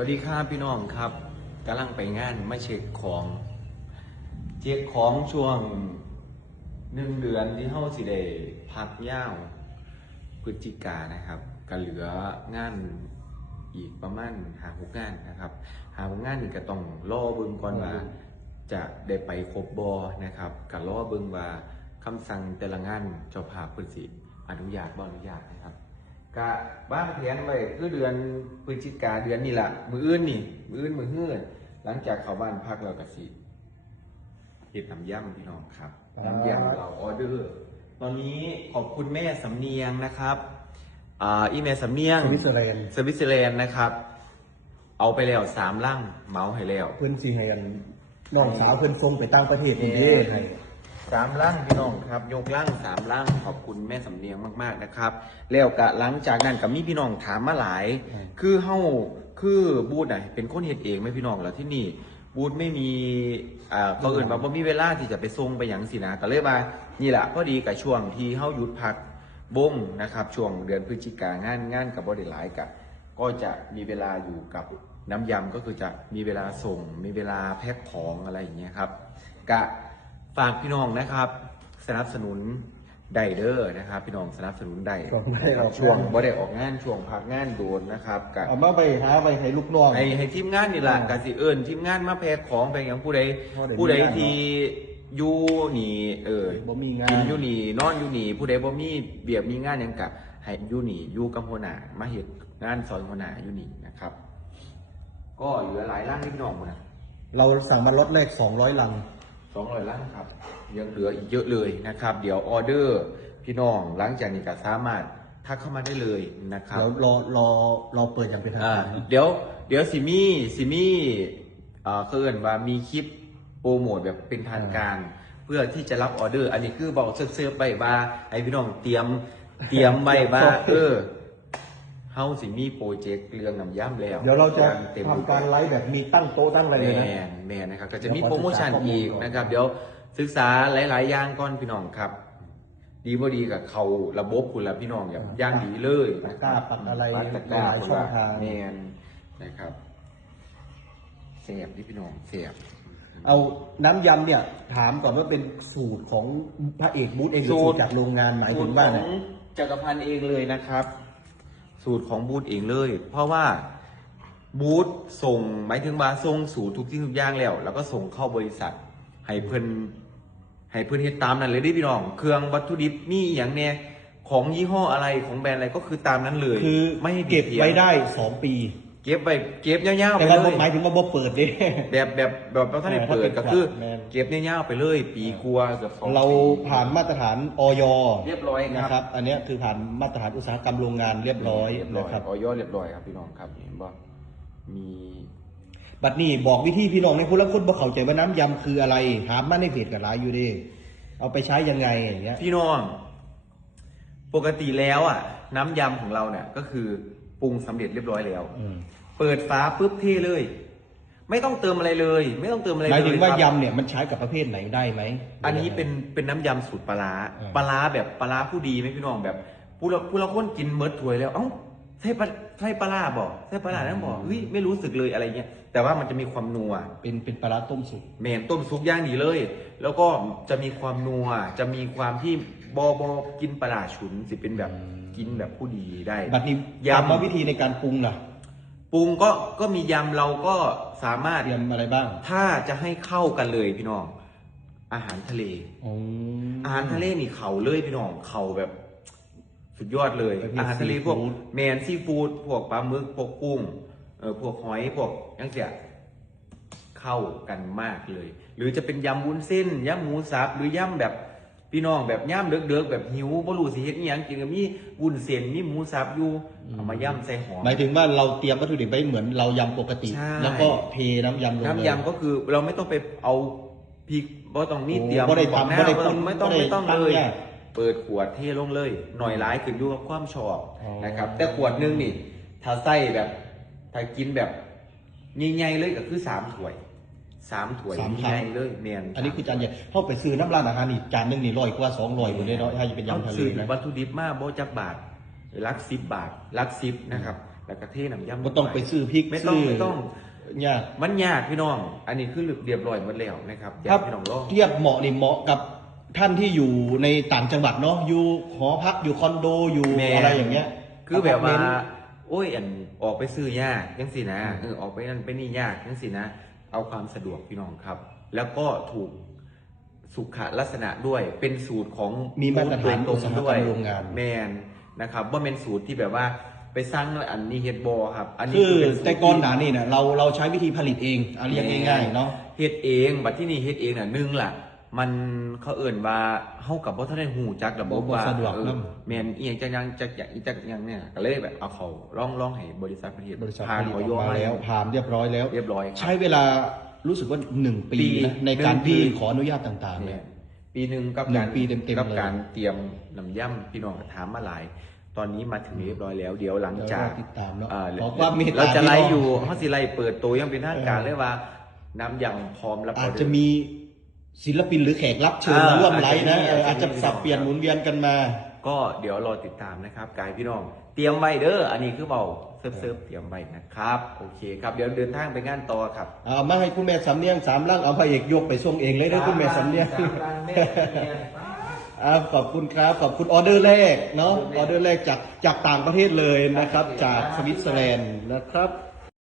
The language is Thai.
วัสดีครับพี่น้องครับกำลังไปงานมาเช็คของเช็คของช่วงหนึ่งเดือนที่เฮาสิได้พักยาวพฤศจิกานะครับก็เหลืองานอีกประมาณหาหกงานนะครับ หาหกงานนี่ก็ต้องรอเบิ่งก่อนว่าจะได้ไปครบบอนะครับก็รอเบิ่งว่าคำสั่งแต่ละงานเจ้าภาพเพิ่นสิอนุญาตบ่อนุญาตนะครับ กะบ้างแผนไว้คือเดือนพฤศจิกาเดือนนี้ละมืออื่นนี่ มืออื่นมือเฮือนหลังจากเข้าบ้านพักเรากสิเฮ็ดน้ำย่ำพี่น้องครับครับน้ำย่ำเราออเดอร์ตอนนี้ขอบคุณแม่สำเนียงนะครับอ่าอีเมลสำเนียงสวิตเซอร์แลนด์สวิตเซอร์แลนด์นะครับ เอาไปแล้วสามลังเหมาให้แล้ว เพื่อนสีให้กันน้องสาวเพื่อนทรงไปต่างประเทศนี่เด้ให้ สามล่างพี่น้องครับ ยกล่างสามล่างขอบคุณแม่สำเนียงมากๆนะครับ แล้วกะหลังจากนั้นกับมีพี่น้องถามมาหลาย คือเฮาคือบูธไหนะเป็นคนเฮ็ดเองไหมพี่น้องแล้วที่นี่บูธไม่มีอ่าก็อื่นว่าบ่มีเวลาที่จะไปส่งไปหยังสินะก็เลยว่านี่แหละพอดีกับช่วงที่เฮาหยุดพักบ้งนะครับ ช่วงเดือนพฤศจิกางานงานกับบ่ได้หลายกะก็จะมีเวลาอยู่กับน้ำยำก็คือจะมีเวลาส่ง มีเวลาแพ็คของอะไรอย่างเงี้ยครับกะ ฝากพี่น้องนะครับ สนับสนุนไดเดอร์นะครับ พี่น้องสนับสนุนไดช่วงบ่ได้ออกงาน ช่วงบ่ได้ออกงานช่วงพักงานโดนนะครับกับ เอามาไปหาไปให้ลูกน้อง ให้ให้ทีมงานนี่แหละอ่ากสิเอิญทีมงานมาแพ็คของไปอย่างผู้ใดพอได้ผู้ใดมีงานที่อยู่นี่เออบ่มีงาน กินอยู่นี่นอนอยู่นี่ผู้ใดบ่มีเบียบมีงานหยังกะให้อยู่นี่อยู่กับหัวหน้ามาเฮ็ดงานซอยหัวหน้าอยู่นี่นะครับ ก็เหลือหลายร่างที่พี่น้องมาเราสั่งมาล็อตแรก200 ลัง สองร้อยล้านครับ ยังเหลืออีกเยอะเลยนะครับ เดี๋ยวออเดอร์พี่น้องหลังจากนี้ก็สามารถทักเข้ามาได้เลยนะครับแล้วรอรอรอเปิดอย่างเป็นทางอ่าการเดี๋ยวเดี๋ยวสิมี่สิมี่อ่าเคินว่ามีคลิปโปรโมทแบบเป็นทางการ เพื่อที่จะรับออเดอร์ อันนี้คือบอกเซิร์ฟๆไปว่าให้พี่น้องเตรียมเตรียมไว้ว่าเออ เฮาสิมีโปรเจกต์เรื่องน้ำย่ำแล้วเดี๋ยวเราจะเต็มทำการไลฟ์แบบมีตั้งโต๊ะตั้งอะไรแมเลยนะนแมนนะครับก็จะมีเดี๋ยวขอโปรโมชั่นศึกษาข้อมูลอีกก่อนนะครับ เดี๋ยวศึกษาหลาย ๆ อย่างก่อนพี่น้องครับ ดีบ่ดีกับเขาระบบคุณละพี่น้องอย่างย่างดีเลยตะกร้าปักอะไรปักตะกร้าหลายช่องทางแมนนะครับเสียบที่พี่น้องเสียบเอาน้ำยำเนี่ยถามก่อนว่าเป็นสูตรของพระเอกบูธเองหรือสูสูตตรรจากโรงงานหมายสูถึตงรว่าขอเนี่ยงจักรพันธ์เองเลยนะครับ สูตรของบูธเองเลย เพราะว่าบูธส่งหมายถึงว่าส่งสู่ทุกที่ทุกอย่างแล้ว แล้วก็ส่งเข้าบริษัท ให้เพิ่นให้เพิ่นเฮ็ดตามนั้นเลยเดิพี่น้อง เครื่องวัตถุดิบมีอหย่างเนี่ยของยี่ห้ออะไรของแบรนด์อะไรก็คือตามนั้นเลย คือไม่ให้เก็บผิถียงไว้ได้2ปี เก็บไว้เก็บยาวๆไปแต่เลว่าย หมายถึงว่าบ่เปิดเด้แบบแบบแบบเราท่านได้เปิดก็คือ แม่นเก็บยาวๆไปเลยปีกลัวาเกือบสองเราปีผ่านมาตรฐานออยเรียบร้อยนะคครัรับบอันเนี้ยคือผ่านมาตรฐานอุตสาหกรรมโรงงานเรียบร้อยเรียบร้อยนะครับ ออยเรียบร้อยครับพี่น้องครับเห็นบ่มี บัดนี้บอกวิธีพี่น้องในผู้ละคนบ่เข้าใจว่าน้ำยำคืออะไรถามมาในเพจกับหลายอยู่ดิเอาไปใช้ยังไงอย่างเงี้ย พี่น้อง ปกติแล้วอะ น้ำยำของเราเนี่ยก็คือ ปรุงสำเร็จเรียบร้อยแล้วอืมเปิดฝาปุ๊บเทเลย ไม่ต้องเติมอะไรเลย ไม่ต้องเติมอะไรหเลยมายถึงว่าครับยำเนี่ยมันใช้กับประเภทไหนได้ไหมอันนี้เป็นเป็นน้ำยำสูตรปลาร้าอืมปลาร้าแบบปลาร้าผู้ดีไหมพี่น้องแบบผู้ละผู้ละคนกินเมิดถ้วยแล้วเอ้าใช่ปลาใช่ปลาร้าบอกใช่ปลาร้านั่นบอกเฮ้ยไม่รู้สึกเลยอะไรเงี้ยแต่ว่ามันจะมีความนัวเป็นเป็นปลาร้าต้มสุกเมนต้มซุปย่างดีเลย แล้วก็จะมีความนัวจะมีความที่บอบอกินปลาร้าฉุนสิเป็นแบบ กินแบบผู้ดีได้บัดนี้ยำยำว่าวิธีในการปรุงล่ะปรุงก็ก็มียำเราก็สามารถเตรียมอะไรบ้าง ถ้าจะให้เข้ากันเลยพี่น้อง อาหารทะเลอืมอาหารทะเลนี่เขาเลยพี่น้องเขาแบบสุดยอดเลยประเภทอาหารทะเลพวกซีฟู้ดแมนซีฟู้ดพวกปลาหมึกพวกกุ้งเออพวกหอยพวกยังเสียเข้ากันมากเลย หรือจะเป็นยำวุ้นเส้นยำหมูสับหรือยำแบบ พี่น้องแบบย่ำเดือกๆแบบหิวบ่รู้สิเฮ็ดอิหยังกินกับมีวุ้นเส้นมีหมูสับอยู่เอามาย่ำใส่หอม หมายถึงว่าเราเตรียมวัตถุดิบไว้เหมือนเรายำปกติ ใช่ แล้วก็เทน้ำยำลงเลย น้ำยำก็คือเราไม่ต้องไปเอาพริกบ่ต้องมีโอ้เตรียมบ่ได้ทำบอกหน้าบ่ได้บ่ต้องปรุงไม่ต้องบ่ได้ไม่ต้องตั้งเลยแยกเปิดขวดเทลงเลย หน่อยร้ายขึ้นอยู่กับความชอบอ๋อ นะครับ แต่ขวดหนึงนี่ ถ้าใส่แบบ ถ้ากินแบบใหญ่ๆเลยก็คือสามถ้วย สามถ้วยสามใหคำญ่เลยเมียนอันนี้คือจานใหญ่เข้าไปซื้อน้ำร้านอาหารอีกจานหนึงนี่ร้อยกว่าสองร้อยคนเลยเนาะถ้าจะเป็นยำทะเลซื้อนะวัตถุดิบมาโบจักบาทลักสิบบาทลักสิบนะครับ แล้วก็เทน้ำยำบ่ต้องไปซื้อพริกไม่ต้องซื้อไม่ต้องยากมันยากพี่น้อง อันนี้คือเรียบร้อยหมดแล้วนะครับอยาครักบพี่น้องลอง เทียบเหมาะนี่เหมาะกับท่านที่อยู่ในต่างจังหวัดเนาะอยู่หอพักอยู่คอนโดอยู่แม่ อะไรอย่างเงี้ยคือแบบว่าอพร์ตเมนต์โอ้ยอันออกไปซื้อยากยังสินะเออออกไปนั่นไปนี่ยากยังสินะ เอาความสะดวกพี่น้องครับ แล้วก็ถูกสุขลักษณะด้วย เป็นสูตรของมีมาตรฐานโดยตรงอุตสาหกรรมด้วยโรงงานแมนนะครับว่าเป็นสูตรที่แบบว่าไปสร้างอันนี้เฮดบอครับ อันนี้คือเป็นสูรแต่ก่อนหที่นานี่เนี่ยเราเราใช้วิธีผลิตเองเอาเรียกง่ายๆเนาะเฮ็ดเองบัดที่นี่เฮ็ดเองน่ะหนึ่งล่ะ มันเขาเอิ่นว่าเฮากับบ่ทันได้ฮู้จักระบบบ่ว่าสะดวกเออนำแม่นอีหยังจักอย่างจักอย่างอีจักอย่างเนี่ยก็เลยแบบเอาเขาลองลองให้บริษัทผลิตบริษัทผ่านผลิตอออยอกมาแล้วผ่านเรียบร้อยแล้ว เรียบร้อยครับใช้เวลารู้สึกว่าหนึ่งปีปีนะในการหนึ่งปี ที่ขออนุญาตต่างๆเนี่เนี่ย ยปีหนึ่งกับหนึ่กางรปีเต็มๆกับเลย การเตรียมน้ำย่ำพี่น้องก็ถามมาหลาย ตอนนี้มาถึงเรียบร้อยแล้ว เดี๋ยวหลังจากเดี๋ยวรอติดตามเนอะอ่ขอความเมตตาเราจะไล่พี่น้องอยู่เฮาสิไล่เปิดตัวอยังเป็นทางการเออ เลยว่า น้ำยำพร้อมรับอาจเดจะร์มี ศิลปินหรือแขกรับเชิญอ่ามาร่วมไลฟ์นะอาจจะมีเอออาจจะอาจจะมี สับเปลี่ยนหมุนเวียนกันมา ก็เดี๋ยวรอติดตามนะครับกายพี่น้อง เตรียมไว้เด้ออันนี้คือเบาเซิร์ฟเซิร์ฟเตรียมไว้นะครับ โอเคครับเดี๋ยวเดินทางไปงานต่อครับเอามาให้คุณแม่สำเนียงสามล่างเอาพระเอกยกไปส่งเองเลยนะคุณแม่สำเนียงสามล้านแม่สำเนียงอ่าขอบคุณครับขอบคุณออเดอร์แรกเนาะออเดอร์แรกจากจากต่างประเทศเลยนะครับ จากสวิตเซอร์แลนด์นะครับ